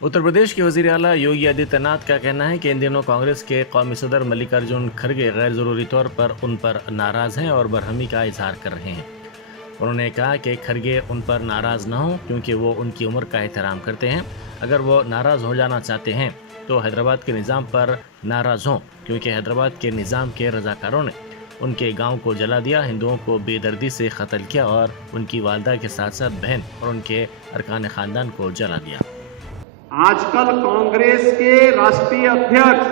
उत्तर प्रदेश के वजीर आला योगी आदित्यनाथ का कहना है कि इन दिनों कांग्रेस के कौमी सदर मल्लिकार्जुन खड़गे गैर जरूरी तौर पर उन पर नाराज हैं और बरहमी का इजहार कर रहे हैं। उन्होंने कहा कि खड़गे उन पर नाराज न हों क्योंकि वो उनकी उम्र का एहतराम करते हैं। अगर वो नाराज हो जाना चाहते हैं तो हैदराबाद के निज़ाम पर नाराज हों क्योंकि हैदराबाद के निज़ाम के रजाकारों ने उनके गांव को जला दिया, हिंदुओं को बेदर्दी से कत्ल किया और उनकी वालदा के साथ साथ बहन और उनके अरकान खानदान को जला दिया। आजकल कांग्रेस के राष्ट्रीय अध्यक्ष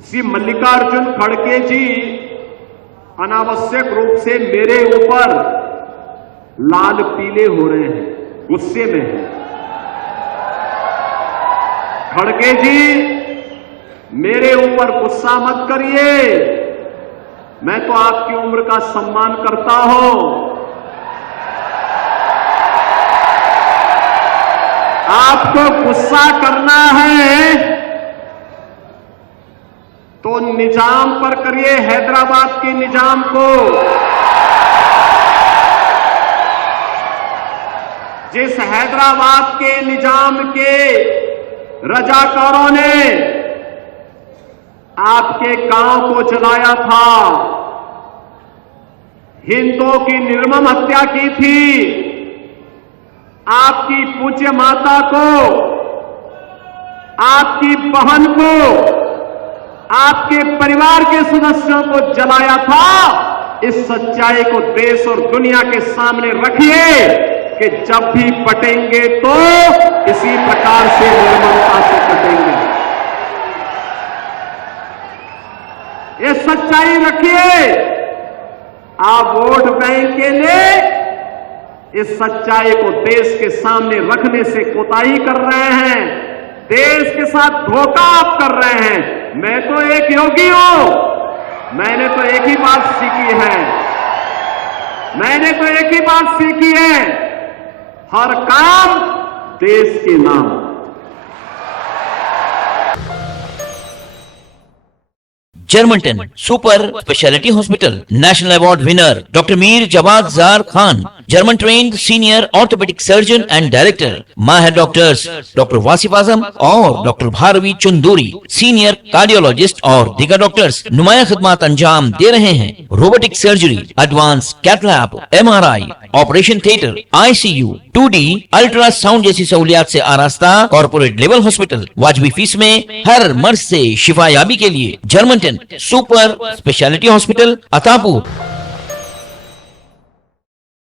श्री मल्लिकार्जुन खड़गे जी अनावश्यक रूप से मेरे ऊपर लाल पीले हो रहे हैं, गुस्से में हैं। खड़गे जी, मेरे ऊपर गुस्सा मत करिए, मैं तो आपकी उम्र का सम्मान करता हूं। आपको गुस्सा करना है तो निजाम पर करिए, हैदराबाद के निजाम को। जिस हैदराबाद के निजाम के रजाकारों ने आपके गांव को जलाया था, हिंदुओं की निर्मम हत्या की थी, आपकी पूज्य माता को, आपकी बहन को, आपके परिवार के सदस्यों को जलाया था, इस सच्चाई को देश और दुनिया के सामने रखिए कि जब भी पटेंगे तो इसी प्रकार से निर्ममता से पटेंगे। ये सच्चाई रखिए। आप वोट बैंक के लिए इस सच्चाई को देश के सामने रखने से कोताही कर रहे हैं, देश के साथ धोखा आप कर रहे हैं। मैं तो एक योगी हूं, मैंने तो एक ही बात सीखी है, मैंने तो एक ही बात सीखी है, हर काम देश के नाम। जर्मनटन super speciality hospital, national award winner doctor Mir Jawad Zar Khan, German trained senior orthopaedic surgeon and director, माहिर डॉक्टर्स डॉक्टर वासिफ आजम और doctor Bharavi Chanduri, senior cardiologist और दीगर डॉक्टर्स नुमाया खिदमत अंजाम दे रहे हैं। Robotic surgery, advance cath lab, MRI, operation theatre, ICU, 2D ultrasound जैसी सहूलियात से आरास्ता कॉर्पोरेट लेवल हॉस्पिटल, वाजबी फीस में हर मर्ज से शिफायाबी के लिए Germanton super speciality hospital, Attapur.